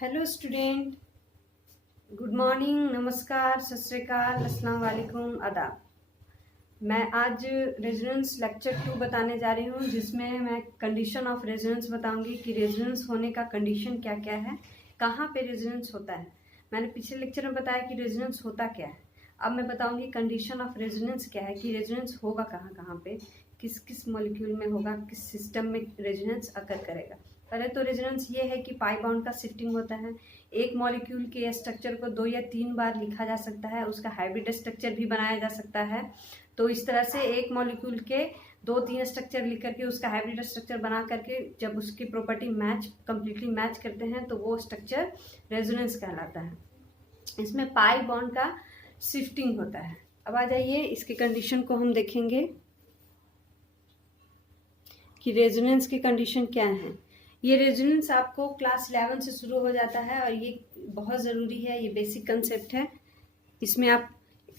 Hello student, good morning, नमस्कार, सत श्री अकाल, अस्सलाम वालेकुम, आदाब। मैं आज रेजोनेंस लेक्चर 2 बताने जा रही हूँ, जिसमें मैं कंडीशन ऑफ रेजोनेंस बताऊंगी कि रेजोनेंस होने का कंडीशन क्या क्या है, कहाँ पे रेजोनेंस होता है। मैंने पिछले लेक्चर में बताया कि रेजोनेंस होता क्या है। अब मैं बताऊंगी कंडीशन ऑफ रेजोनेंस क्या है, कि रेजोनेंस होगा कहाँ कहाँ पे, किस किस मॉलिक्यूल में होगा, किस सिस्टम में रेजोनेंस अकर करेगा। पहले तो रेजोनेंस ये है कि पाई बॉन्ड का शिफ्टिंग होता है। एक मॉलिक्यूल के स्ट्रक्चर को 2 या 3 बार लिखा जा सकता है, उसका हाइब्रिड स्ट्रक्चर भी बनाया जा सकता है। तो इस तरह से एक मॉलिक्यूल के 2-3 स्ट्रक्चर लिख करके उसका हाइब्रिड स्ट्रक्चर बना करके जब उसकी प्रॉपर्टी कंप्लीटली मैच करते हैं तो वो स्ट्रक्चर रेजोनेंस कहलाता है। इसमें पाई बॉन्ड का शिफ्टिंग होता है। अब आ जाइए, इसके कंडीशन को हम देखेंगे कि रेजोनेंस की कंडीशन क्या है। ये रेजोनेंस आपको क्लास 11 से शुरू हो जाता है और ये बहुत ज़रूरी है, ये बेसिक कंसेप्ट है। इसमें आप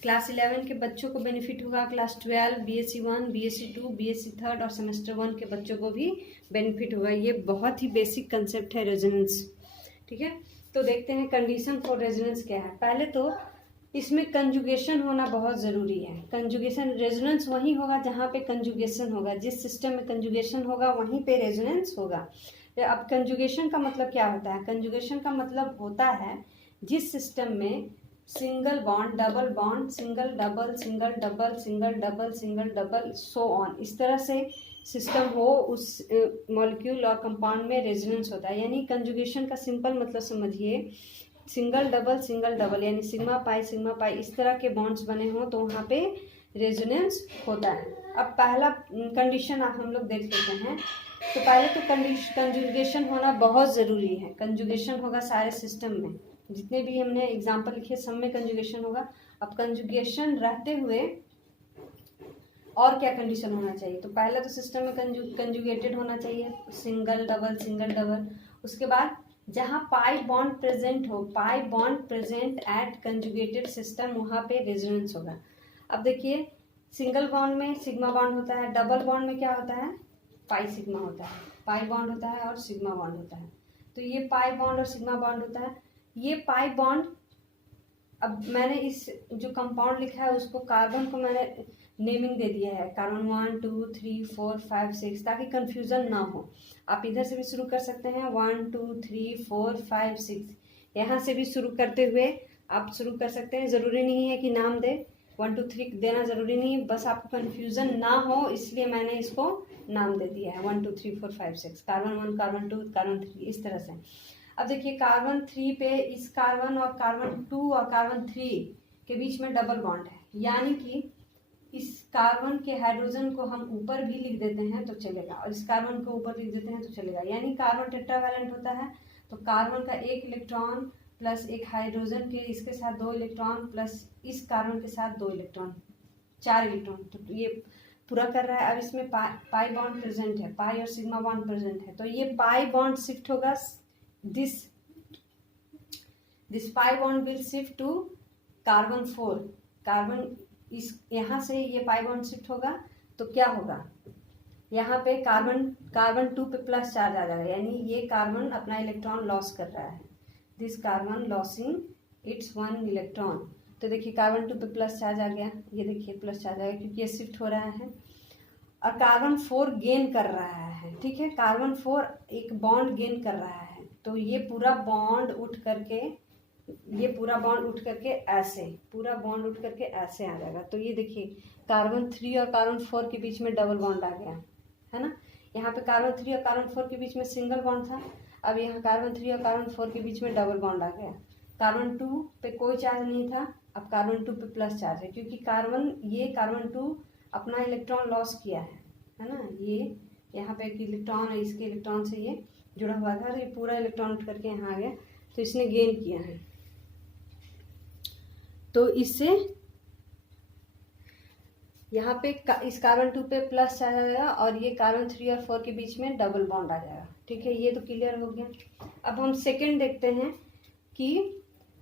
क्लास 11 के बच्चों को बेनिफिट होगा, क्लास 12, BSc 1, BSc 2, BSc 3 और सेमेस्टर 1 के बच्चों को भी बेनिफिट होगा। ये बहुत ही बेसिक कंसेप्ट है रेजोनेंस, ठीक है। तो देखते हैं कंडीशन फॉर रेजोनेंस क्या है। पहले तो इसमें कंजुगेशन होना बहुत ज़रूरी है। कंजुगेशन, रेजोनेंस वहीं होगा जहाँ पे कंजुगेशन होगा। जिस सिस्टम में कंजुगेशन होगा वहीं पे रेजोनेंस होगा। अब कंजुगेशन का मतलब क्या होता है? कंजुगेशन का मतलब होता है जिस सिस्टम में single bond, double bond, single double, single double, single double, single double, so on, इस तरह से सिस्टम हो, उस मॉलिक्यूल और कंपाउंड में रेजोनेंस होता है। यानी कंजुगेशन का सिंपल मतलब समझिए, सिंगल डबल यानी सिग्मा पाई इस तरह के बॉन्ड्स बने हों तो वहाँ पे रेजोनेंस होता है। अब पहला कंडीशन आप हम लोग देख लेते हैं। तो पहले तो कंजुगेशन होना बहुत ज़रूरी है। कंजुगेशन होगा सारे सिस्टम में, जितने भी हमने एग्जाम्पल लिखे सब में कंजुगेशन होगा। अब कंजुगेशन रहते हुए और क्या कंडीशन होना चाहिए? तो पहला तो सिस्टम में कंजुगेटेड होना चाहिए, सिंगल डबल। उसके बाद जहाँ पाई बॉन्ड प्रेजेंट हो, pi bond present at conjugated system, वहाँ पे रेजोनेंस होगा। अब देखिए, सिंगल बॉन्ड में सिग्मा बॉन्ड होता है, डबल बॉन्ड में क्या होता है? पाई सिग्मा होता है। पाई बॉन्ड होता है और सिग्मा बॉन्ड होता है। तो ये पाई बॉन्ड और सिग्मा बॉन्ड होता है। ये पाई बॉन्ड, अब मैंने इस जो कंपाउंड लिखा है उसको, कार्बन को मैंने नेमिंग दे दिया है, कार्बन 1 2 3 4 5 6, ताकि कंफ्यूजन ना हो। आप इधर से भी शुरू कर सकते हैं, 1 2 3 4 5 6, यहाँ से भी शुरू करते हुए आप शुरू कर सकते हैं। ज़रूरी नहीं है कि नाम दे, 1 2 3 देना ज़रूरी नहीं है, बस आपको कन्फ्यूज़न ना हो इसलिए मैंने इसको नाम दे दिया है 1 2 3 4 5 6, कार्बन 1, कार्बन 2, कार्बन 3, इस तरह से। अब देखिए, कार्बन 3 पे इस कार्बन और कार्बन 2 और कार्बन 3 के बीच में डबल बॉन्ड है, यानी कि इस कार्बन के हाइड्रोजन को हम ऊपर भी लिख देते हैं तो चलेगा, और इस कार्बन को ऊपर लिख देते हैं तो चलेगा। यानी कार्बन टेट्रावैलेंट होता है, तो कार्बन का 1 इलेक्ट्रॉन प्लस एक हाइड्रोजन के इसके साथ 2 इलेक्ट्रॉन प्लस इस कार्बन के साथ 2 इलेक्ट्रॉन, 4 इलेक्ट्रॉन, तो ये पूरा कर रहा है। अब इसमें पाई बॉन्ड प्रेजेंट है, पाई और सिग्मा बॉन्ड प्रेजेंट है, तो ये पाई बॉन्ड शिफ्ट होगा, this pi bond will shift to carbon 4। Carbon इस यहाँ से ये पाई बॉन्ड शिफ्ट होगा तो क्या होगा, यहाँ पे कार्बन 2 पे प्लस चार्ज आ जाएगा, यानी ये कार्बन अपना इलेक्ट्रॉन लॉस कर रहा है। This carbon losing it's 1 electron. तो देखिए कार्बन 2 पे प्लस चार्ज आ गया, ये देखिए प्लस चार्ज आ गया क्योंकि ये शिफ्ट हो रहा है। और कार्बन 4 गेन कर रहा है, ठीक है, कार्बन 4 एक बॉन्ड गेन कर रहा है, तो ये पूरा बॉन्ड उठ करके ऐसे, पूरा बॉन्ड उठ करके ऐसे आ जाएगा। तो ये देखिए कार्बन 3 और कार्बन 4 के बीच में डबल बॉन्ड आ गया है ना। यहाँ पे कार्बन 3 और कार्बन 4 के बीच में सिंगल बॉन्ड था, अब यहाँ कार्बन 3 और कार्बन 4 के बीच में डबल बॉन्ड आ गया। कार्बन 2 पे कोई चार्ज नहीं था, अब कार्बन 2 पे प्लस चार्ज है, क्योंकि कार्बन 2 अपना इलेक्ट्रॉन लॉस किया है ना। ये यहाँ पे एक इलेक्ट्रॉन है, इसके इलेक्ट्रॉन से ये जुड़ा हुआ था, ये पूरा इलेक्ट्रॉन उठ करके यहाँ आ गया, तो इसने गेन किया है। तो इससे यहाँ पे इस कार्बन 2 पे प्लस चार्ज आ जाएगा और ये कार्बन 3 और 4 के बीच में डबल बॉन्ड आ जाएगा, ठीक है। ये तो क्लियर हो गया। अब हम सेकेंड देखते हैं कि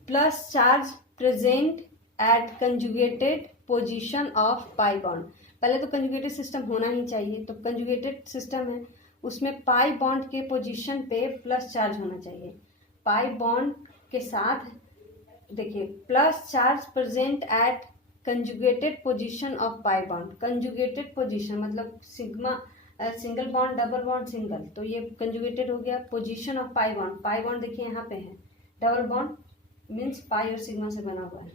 plus charge present at conjugated position of pi bond. पहले तो कंजुगेटेड सिस्टम होना ही चाहिए, तो कंजुगेटेड सिस्टम है उसमें पाई बॉन्ड के पोजीशन पे प्लस चार्ज होना चाहिए। पाई बॉन्ड के साथ देखिए plus charge present at conjugated position of pi bond. Conjugated position मतलब sigma single bond double bond single, तो ये कंजुगेटेड हो गया। Position of pi bond, pi bond देखिए यहाँ पे है, डबल बॉन्ड मीन्स पाई और सिग्मा से बना हुआ है,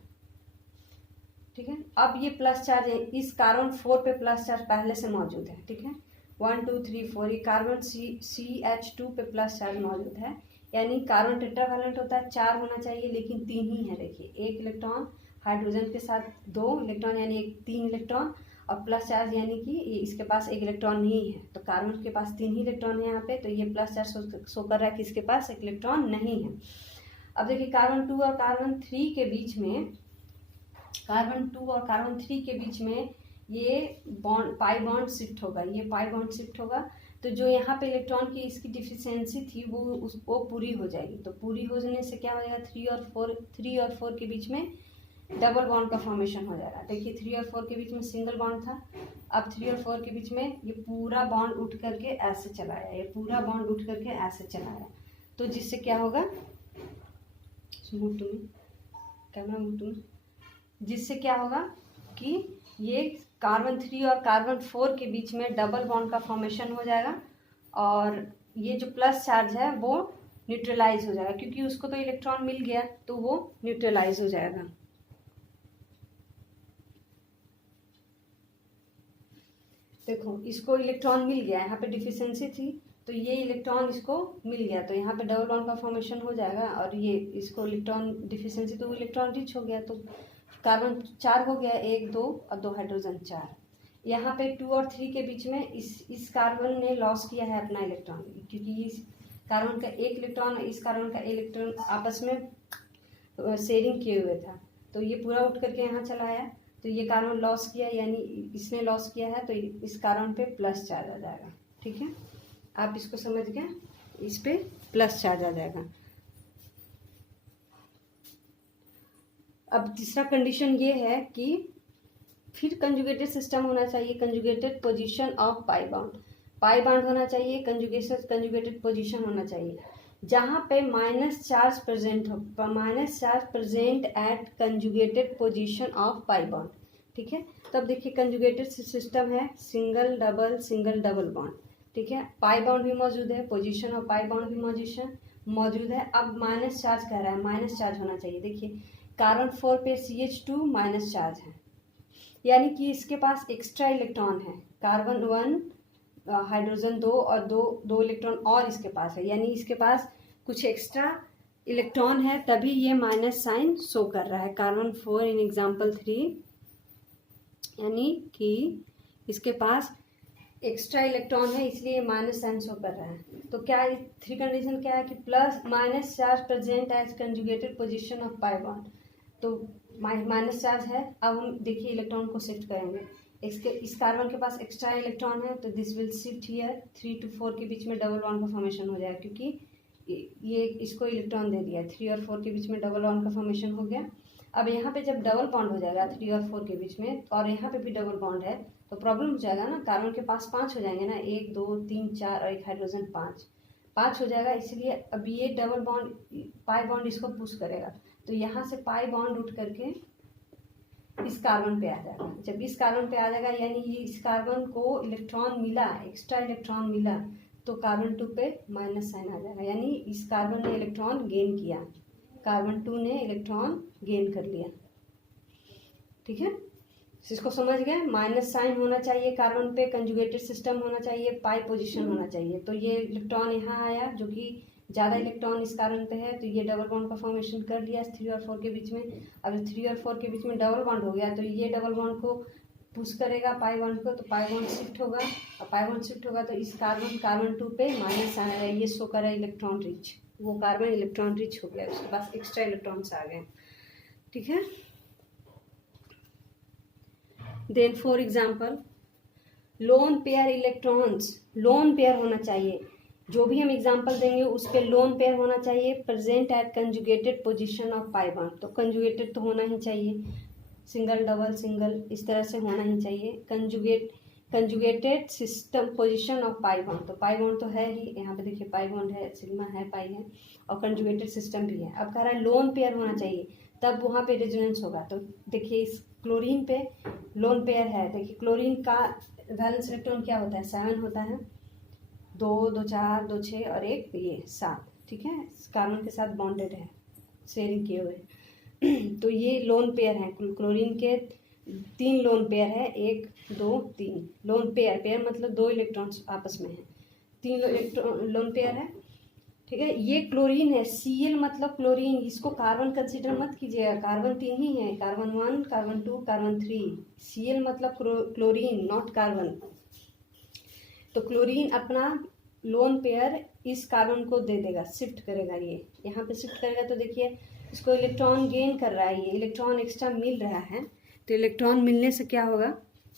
ठीक है। अब ये प्लस चार्ज है, इस कार्बन 4 पे प्लस चार्ज पहले से मौजूद है, ठीक है। 1 2 3 4 ये कार्बन CH2 पे प्लस चार्ज मौजूद है, यानी कार्बन टेट्रावैलेंट होता है 4 होना चाहिए, लेकिन 3 ही है। देखिए एक इलेक्ट्रॉन हाइड्रोजन के साथ 2 इलेक्ट्रॉन यानी 3 इलेक्ट्रॉन, और प्लस चार्ज यानी कि ये इसके पास एक इलेक्ट्रॉन नहीं है, तो कार्बन के पास 3 ही इलेक्ट्रॉन है यहाँ पे, तो ये प्लस चार्ज शो कर रहा है कि इसके पास एक इलेक्ट्रॉन नहीं है। अब देखिए कार्बन 2 और कार्बन 3 के बीच में, कार्बन 2 और कार्बन 3 के बीच में ये बॉन्ड पाई बॉन्ड शिफ्ट होगा, ये पाई बॉन्ड शिफ्ट होगा, तो जो यहाँ पे इलेक्ट्रॉन की इसकी डिफिशियंसी थी वो पूरी हो जाएगी। तो पूरी होने से क्या हो जाएगा, 3 और 4 के बीच में डबल बॉन्ड का फॉर्मेशन हो जाएगा। देखिए 3 और 4 के बीच में सिंगल बॉन्ड था, अब 3 और 4 के बीच में ये पूरा बॉन्ड उठ करके ऐसे चला आया, ये पूरा बॉन्ड उठ करके ऐसे चला आया, तो जिससे क्या होगा, कैमरा में, जिससे क्या होगा कि ये कार्बन 3 और कार्बन 4 के बीच में डबल बॉन्ड का फॉर्मेशन हो जाएगा, और ये जो प्लस चार्ज है वो न्यूट्रलाइज हो जाएगा, क्योंकि उसको तो इलेक्ट्रॉन मिल गया तो वो न्यूट्रलाइज हो जाएगा। देखो इसको इलेक्ट्रॉन मिल गया, यहाँ पे डिफिशियंसी थी तो ये इलेक्ट्रॉन इसको मिल गया, तो यहाँ पे डबल बॉन्ड का फॉर्मेशन हो जाएगा, और ये इसको इलेक्ट्रॉन डिफिशियंसी तो इलेक्ट्रॉन रिच हो गया, तो कार्बन 4 हो गया, 1 2 और 2 हाइड्रोजन 4। यहाँ पे 2 और 3 के बीच में इस कार्बन ने लॉस किया है अपना इलेक्ट्रॉन, क्योंकि इस कार्बन का एक इलेक्ट्रॉन इस कार्बन का इलेक्ट्रॉन आपस में शेयरिंग किए हुए था, तो ये पूरा उठ करके यहाँ चला आया, तो ये कार्बन लॉस किया, यानी इसने लॉस किया है, तो इस कार्बन पे प्लस चार्ज आ जाएगा, ठीक है। आप इसको समझ गए, इस पे प्लस चार्ज आ जाएगा। अब तीसरा कंडीशन ये है कि फिर कंजुगेटेड सिस्टम होना चाहिए, conjugated position of pi bond, pi bond होना चाहिए, कंजुगेटेड पोजीशन होना चाहिए, जहाँ पे माइनस चार्ज प्रेजेंट हो, minus charge present at conjugated position of pi bond, ठीक है। तो अब देखिए कंजुगेटेड सिस्टम है, सिंगल डबल बॉन्ड, ठीक है, पाई बॉन्ड भी मौजूद है, पोजीशन ऑफ पाई बॉन्ड भी मौजूद है। अब माइनस चार्ज कह रहा है, माइनस चार्ज होना चाहिए। देखिए कार्बन 4 पे CH2 माइनस चार्ज है, यानी कि इसके पास एक्स्ट्रा इलेक्ट्रॉन है, कार्बन 1 हाइड्रोजन 2 और दो इलेक्ट्रॉन और इसके पास है, यानी इसके पास कुछ एक्स्ट्रा इलेक्ट्रॉन है, तभी ये माइनस साइन शो कर रहा है। कार्बन 4 इन एग्जाम्पल 3, यानी कि इसके पास एक्स्ट्रा इलेक्ट्रॉन है, इसलिए माइनस साइन शो कर रहा है। तो क्या 3 कंडीशन क्या है कि plus minus charge present as conjugated position of pi bond, तो माइनस चार्ज है। अब हम देखिए इलेक्ट्रॉन को शिफ्ट करेंगे, इस कार्बन के पास एक्स्ट्रा इलेक्ट्रॉन है, तो this will shift here, 3 to 4 के बीच में डबल बॉन्ड का फॉर्मेशन हो जाएगा, क्योंकि ये इसको इलेक्ट्रॉन दे दिया है, 3 और 4 के बीच में डबल बॉन्ड का फॉर्मेशन हो गया। अब यहाँ पे जब डबल बॉन्ड हो जाएगा 3 और 4 के बीच में, और यहाँ पे भी डबल बॉन्ड है, तो प्रॉब्लम हो जाएगा ना, कार्बन के पास 5 हो जाएंगे ना, 1 2 3 4 और एक हाइड्रोजन 5 हो जाएगा, इसलिए अब ये डबल बॉन्ड पाई बॉन्ड इसको पुश करेगा, तो यहाँ से पाई बॉन्ड उठ करके इस कार्बन पे आ जाएगा। जब इस कार्बन पे आ जाएगा, यानी ये इस कार्बन को इलेक्ट्रॉन मिला, एक्स्ट्रा इलेक्ट्रॉन मिला, तो कार्बन 2 पे माइनस साइन आ जाएगा, यानी इस कार्बन ने इलेक्ट्रॉन गेन किया, कार्बन 2 ने इलेक्ट्रॉन गेन कर लिया, ठीक है। इसको समझ गए, माइनस साइन होना चाहिए कार्बन पे, कंजुगेटेड सिस्टम होना चाहिए, पाई पोजीशन होना चाहिए, तो ये इलेक्ट्रॉन यहाँ आया, जो कि ज़्यादा इलेक्ट्रॉन इस कार्बन पे है, तो ये डबल बॉन्ड का फॉर्मेशन कर लिया 3 और 4 के बीच में। अब 3 और 4 के बीच में डबल बॉन्ड हो गया, तो ये डबल बॉन्ड को पुश करेगा पाई बॉन्ड को, तो पाई बॉन्ड शिफ्ट होगा, और पाई बॉन्ड शिफ्ट होगा तो इस कार्बन 2 पे माइनस आएगा, ये शो कर रहा है इलेक्ट्रॉन रिच, वो कार्बन इलेक्ट्रॉन रिच हो गया, उसके पास एक्स्ट्रा इलेक्ट्रॉन्स आ गए, ठीक है। Then for example lone pair electrons, lone pair होना चाहिए, जो भी हम एग्जाम्पल देंगे उस पे लोन पेयर होना चाहिए, present at conjugated position of pi bond, तो कंजुगेटेड तो होना ही चाहिए, सिंगल डबल सिंगल इस तरह से होना ही चाहिए। Conjugated system position of pi bond, तो पाई बॉन्ड तो है ही, यहाँ पे देखिए पाई बॉन्ड है, सिग्मा है, पाई है, और कंजुगेटेड सिस्टम भी है। अब कह रहा है लोन पेयर होना चाहिए, तब वहाँ पे रेजोनेंस होगा। तो देखिए इस क्लोरीन पे लोन पेयर है, देखिए क्लोरीन का वैलेंस इलेक्ट्रॉन क्या होता है, 7 होता है, 2 2 4 2 6 और एक ये 7, ठीक है, कार्बन के साथ बॉन्डेड है, शेयरिंग किए हुए। तो ये लोन पेयर है, क्लोरीन के 3 लोन पेयर है, 1 2 3 लोन पेयर, पेयर मतलब 2 इलेक्ट्रॉन्स आपस में है, 3 इलेक्ट्रॉन लोन पेयर है, ठीक है। ये क्लोरीन है, Cl मतलब क्लोरीन, इसको कार्बन कंसीडर मत कीजिएगा, कार्बन 3 ही है, कार्बन 1 कार्बन 2 कार्बन 3, Cl मतलब क्लोरीन नॉट कार्बन। तो क्लोरीन अपना लोन पेयर इस कार्बन को दे देगा, शिफ्ट करेगा, ये यहाँ पे शिफ्ट करेगा, तो देखिए इसको इलेक्ट्रॉन गेन कर रहा है, ये इलेक्ट्रॉन एक्स्ट्रा मिल रहा है, तो इलेक्ट्रॉन मिलने से क्या होगा,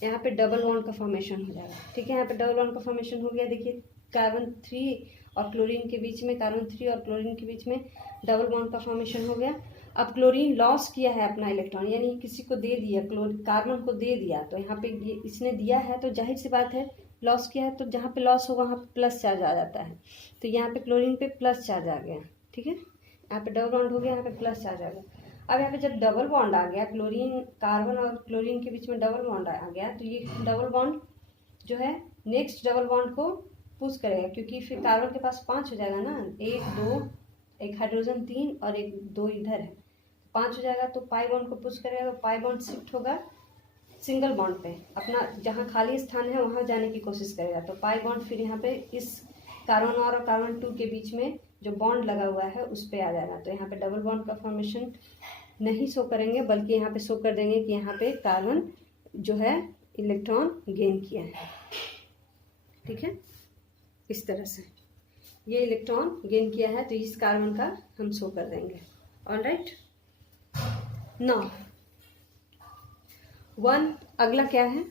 यहाँ पे डबल बॉन्ड का फॉर्मेशन हो जाएगा, ठीक है। यहाँ पे डबल बॉन्ड का फॉर्मेशन हो गया, देखिए कार्बन 3 और क्लोरीन के बीच में, कार्बन 3 और क्लोरीन के बीच में डबल बॉन्ड का फॉर्मेशन हो गया। अब क्लोरीन लॉस किया है अपना इलेक्ट्रॉन, यानी किसी को दे दिया, कार्बन को दे दिया, तो यहाँ पे ये इसने दिया है, तो जाहिर सी बात है लॉस किया है, तो जहाँ पे लॉस होगा वहाँ पे प्लस चार्ज आ जाता है, तो यहाँ पे क्लोरीन पे प्लस चार्ज आ गया, ठीक है, यहाँ पे डबल बॉन्ड हो गया, यहाँ पे प्लस चार्ज आ गया। अब यहाँ पे जब डबल बॉन्ड आ गया, क्लोरीन कार्बन और क्लोरीन के बीच में डबल बॉन्ड आ गया, तो ये डबल बॉन्ड जो है नेक्स्ट डबल बॉन्ड को पुश करेगा, क्योंकि फिर कार्बन के पास 5 हो जाएगा ना, 1 2 एक हाइड्रोजन 3 और 1 2 इधर है, 5 हो जाएगा, तो पाई बॉन्ड को पुश करेगा, तो पाई बॉन्ड शिफ्ट होगा सिंगल बॉन्ड पे, अपना जहाँ खाली स्थान है वहाँ जाने की कोशिश करेगा, तो पाई बॉन्ड फिर यहाँ पे इस कार्बन और कार्बन 2 के बीच में जो बॉन्ड लगा हुआ है उस पर आ जाएगा, तो यहाँ पे डबल बॉन्ड का फॉर्मेशन नहीं शो करेंगे, बल्कि यहाँ पे शो कर देंगे कि यहाँ पे कार्बन जो है इलेक्ट्रॉन गेन किया है, ठीक है, इस तरह से ये इलेक्ट्रॉन गेन किया है, तो इस कार्बन का हम शो कर देंगे। ऑलराइट, नाउ 1 अगला क्या है,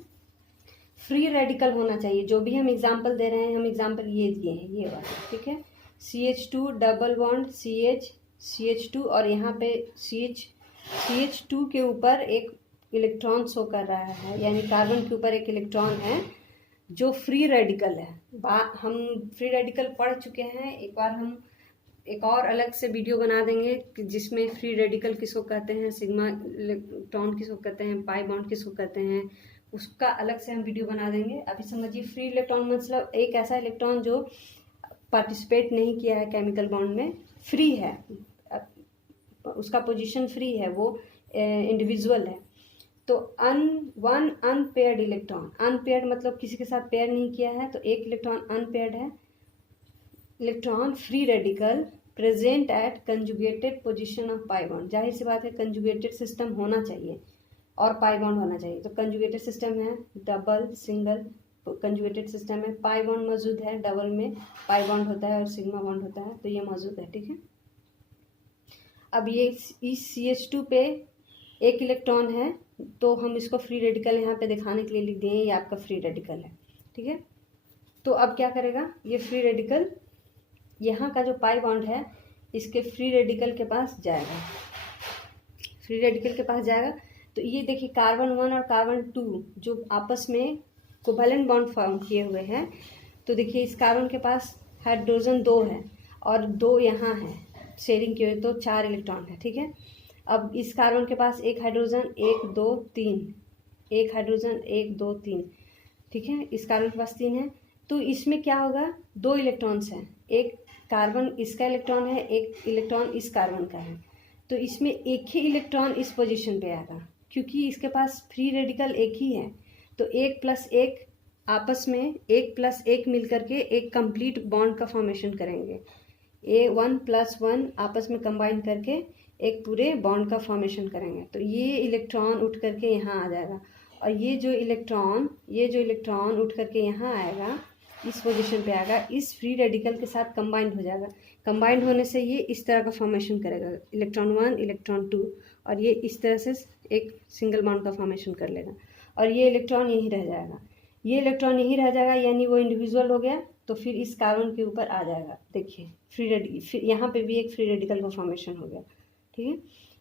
फ्री रेडिकल होना चाहिए। जो भी हम एग्जाम्पल दे रहे हैं, हम एग्जाम्पल ये दिए हैं, ये वाला, ठीक है, CH2 डबल बॉन्ड CH2 और यहाँ पे CH2 के ऊपर एक इलेक्ट्रॉन शो कर रहा है, यानी कार्बन के ऊपर एक इलेक्ट्रॉन है जो फ्री रेडिकल है। हम फ्री रेडिकल पढ़ चुके हैं, एक बार हम एक और अलग से वीडियो बना देंगे जिसमें फ्री रेडिकल किसको कहते हैं, सिग्मा इलेक्ट्रॉन किसको कहते हैं, पाई बॉन्ड किसको कहते हैं, उसका अलग से हम वीडियो बना देंगे। अभी समझिए फ्री इलेक्ट्रॉन मतलब एक ऐसा इलेक्ट्रॉन जो पार्टिसिपेट नहीं किया है केमिकल बॉन्ड में, फ्री है, उसका पोजीशन फ्री है, वो इंडिविजुअल है। तो वन अनपेयर्ड इलेक्ट्रॉन, अनपेयर्ड मतलब किसी के साथ पेयर नहीं किया है, तो एक इलेक्ट्रॉन अनपेयर्ड है, electron free radical present at conjugated position of pi bond. जाहिर सी बात है कंजुगेटेड सिस्टम होना चाहिए और पाई बॉन्ड होना चाहिए, तो कंजुगेटेड सिस्टम है, डबल सिंगल कंजुगेटेड सिस्टम है, पाई बॉन्ड मौजूद है, डबल में पाई बॉन्ड होता है और सिग्मा बॉन्ड होता है, तो ये मौजूद है, ठीक है। अब ये इस CH2 पे एक इलेक्ट्रॉन है, तो हम इसको फ्री रेडिकल यहाँ पे दिखाने के लिए लिख दिए, ये आपका फ्री रेडिकल है, ठीक है। तो अब क्या करेगा, ये फ्री रेडिकल यहाँ का जो पाई बॉन्ड है इसके फ्री रेडिकल के पास जाएगा, फ्री रेडिकल के पास जाएगा, तो ये देखिए कार्बन 1 और कार्बन 2 जो आपस में कोवैलेंट बॉन्ड फॉर्म किए हुए हैं, तो देखिए इस कार्बन के पास हाइड्रोजन 2 है और 2 यहाँ है शेयरिंग किए हुए, तो 4 इलेक्ट्रॉन है, ठीक है। अब इस कार्बन के पास एक हाइड्रोजन 1 2 3, एक हाइड्रोजन 1 2 3, ठीक है, इस कार्बन के पास 3 है, तो इसमें क्या होगा, 2 इलेक्ट्रॉन्स हैं, एक कार्बन इसका इलेक्ट्रॉन है, एक इलेक्ट्रॉन इस कार्बन का है, तो इसमें एक ही इलेक्ट्रॉन इस पोजीशन पे आएगा, क्योंकि इसके पास फ्री रेडिकल एक ही है, तो 1 + 1 आपस में 1 + 1 मिल करके एक कंप्लीट बॉन्ड का फॉर्मेशन करेंगे, 1 + 1 आपस में कंबाइन करके एक पूरे बॉन्ड का फॉर्मेशन करेंगे, तो ये इलेक्ट्रॉन उठ करके यहाँ आ जाएगा, और ये जो इलेक्ट्रॉन उठ करके यहाँ आएगा, इस पोजीशन पे आएगा, इस फ्री रेडिकल के साथ कंबाइंड हो जाएगा, कंबाइंड होने से ये इस तरह का फॉर्मेशन करेगा, इलेक्ट्रॉन 1 इलेक्ट्रॉन 2, और ये इस तरह से एक सिंगल बॉन्ड का फॉर्मेशन कर लेगा, और ये इलेक्ट्रॉन यहीं रह जाएगा, ये इलेक्ट्रॉन यहीं रह जाएगा, यानी वो इंडिविजुअल हो गया, तो फिर इस कार्बन के ऊपर आ जाएगा, देखिए फिर यहाँ पे भी एक फ्री रेडिकल का फॉर्मेशन हो गया, ठीक है।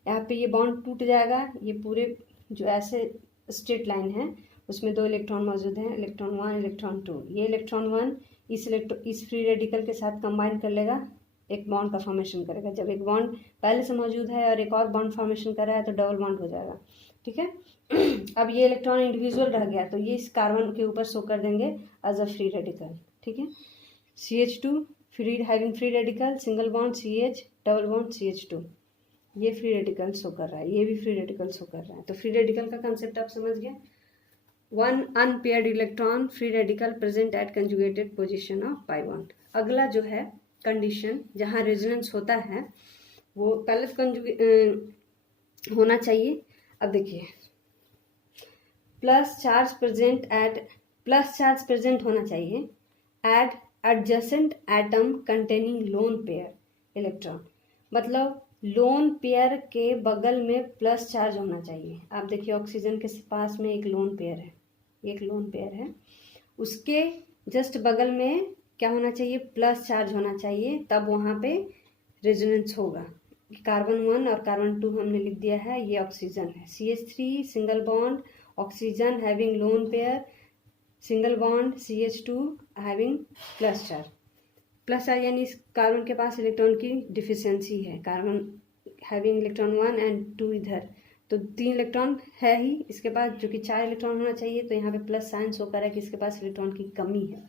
यहाँ पे ये बॉन्ड टूट जाएगा, ये पूरे जो ऐसे स्ट्रेट लाइन है उसमें 2 इलेक्ट्रॉन मौजूद हैं, इलेक्ट्रॉन 1 इलेक्ट्रॉन 2। ये इलेक्ट्रॉन 1 इस फ्री रेडिकल के साथ कंबाइन कर लेगा, एक बॉन्ड का फॉर्मेशन करेगा। जब एक बॉन्ड पहले से मौजूद है और एक और बॉन्ड फॉर्मेशन कर रहा है तो डबल बॉन्ड हो जाएगा, ठीक है। अब ये इलेक्ट्रॉन इंडिविजुअल रह गया तो ये इस कार्बन के ऊपर शो कर देंगे एज अ फ्री रेडिकल, ठीक है। CH2 free having free radical, single bond CH, double bond CH2, ये फ्री रेडिकल शो कर रहा है, ये भी फ्री रेडिकल शो कर रहा है। तो फ्री रेडिकल का कंसेप्ट आप समझ गए। 1 unpaired electron free radical present at conjugated position of pi bond. अगला जो है कंडीशन जहाँ रेजोनेंस होता है वो पहले तो होना चाहिए। अब देखिए प्लस चार्ज प्रेजेंट होना चाहिए at adjacent atom containing lone pair electron, मतलब लोन पेयर के बगल में प्लस चार्ज होना चाहिए। आप देखिए ऑक्सीजन के पास में एक लोन पेयर है, उसके जस्ट बगल में क्या होना चाहिए, प्लस चार्ज होना चाहिए, तब वहाँ पे रेजोनेंस होगा। कार्बन 1 और कार्बन 2 हमने लिख दिया है, ये ऑक्सीजन है। CH3 single bond oxygen having lone pair, single bond CH2 having plus charge यानी इस कार्बन के पास इलेक्ट्रॉन की डिफिशियंसी है। कार्बन हैविंग इलेक्ट्रॉन 1 एंड 2 इधर, तो 3 इलेक्ट्रॉन है ही इसके पास, जो कि 4 इलेक्ट्रॉन होना चाहिए। तो यहाँ पे प्लस साइन शो कर रहा है कि इसके पास इलेक्ट्रॉन की कमी है।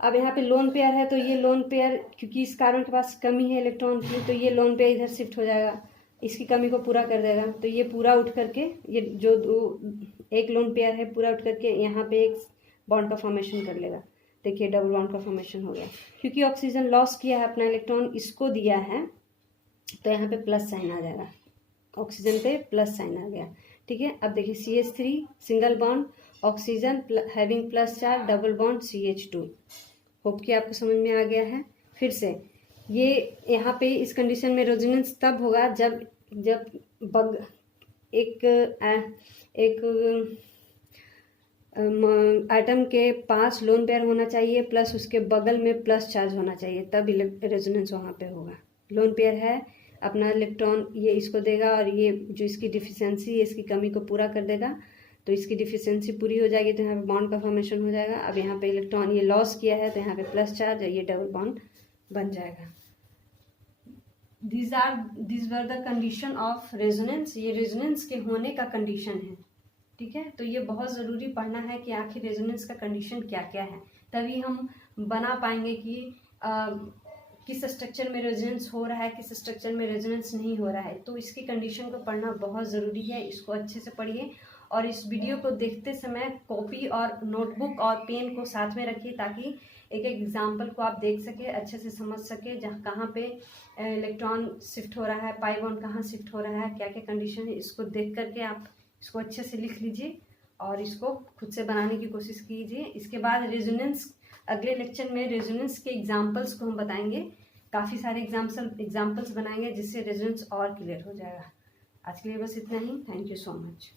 अब यहाँ पे लोन पेयर है तो ये लोन पेयर, क्योंकि इस कार्बन के पास कमी है इलेक्ट्रॉन की, तो ये लोन पेयर इधर शिफ्ट हो जाएगा, इसकी कमी को पूरा कर देगा। तो ये पूरा उठ करके, ये जो एक लोन पेयर है पूरा उठ करके यहाँ पे एक बॉन्ड का फॉर्मेशन कर लेगा। देखिए डबल बॉन्ड का फॉर्मेशन हो गया, क्योंकि ऑक्सीजन लॉस किया है अपना इलेक्ट्रॉन, इसको दिया है, तो यहाँ पे प्लस साइन आ जाएगा, ऑक्सीजन पे प्लस साइन आ गया, ठीक है। अब देखिए CH3 single bond oxygen having plus charge, double bond CH2। Hope कि आपको समझ में आ गया है। फिर से ये यहाँ पे इस कंडीशन में रेजोनेंस तब होगा जब एक एटम के पास लोन पेयर होना चाहिए प्लस उसके बगल में प्लस चार्ज होना चाहिए, तब रेजोनेंस वहाँ पे होगा। लोन पेयर है, अपना इलेक्ट्रॉन ये इसको देगा और ये जो इसकी डिफिशियंसी है इसकी कमी को पूरा कर देगा, तो इसकी डिफिशियंसी पूरी हो जाएगी तो यहाँ पे बॉन्ड का फॉर्मेशन हो जाएगा। अब यहाँ पे इलेक्ट्रॉन ये लॉस किया है तो यहाँ पे प्लस चार्ज है, ये डबल बॉन्ड बन जाएगा। This were the condition of resonance, ये रेजोनेंस के होने का कंडीशन है, ठीक है। तो ये बहुत ज़रूरी पढ़ना है कि आखिर रेजोनेंस का कंडीशन क्या क्या है, तभी हम बना पाएंगे कि किस स्ट्रक्चर में रेजोनेंस हो रहा है, किस स्ट्रक्चर में रेजोनेंस नहीं हो रहा है। तो इसकी कंडीशन को पढ़ना बहुत ज़रूरी है, इसको अच्छे से पढ़िए। और इस वीडियो को देखते समय कॉपी और नोटबुक और पेन को साथ में रखिए, ताकि एक एक एग्जाम्पल को आप देख सके, अच्छे से समझ सके, जहाँ कहाँ पे इलेक्ट्रॉन शिफ्ट हो रहा है, पाई बॉन्ड कहाँ शिफ्ट हो रहा है, क्या क्या कंडीशन है, इसको देख करके आप इसको अच्छे से लिख लीजिए और इसको खुद से बनाने की कोशिश कीजिए। इसके बाद रेजोनेंस, अगले लेक्चर में रेजोनेंस के एग्जाम्पल्स को हम बताएंगे, काफ़ी सारे एग्जाम्पल्स बनाएंगे जिससे रेजोनेंस और क्लियर हो जाएगा। आज के लिए बस इतना ही। Thank you so much.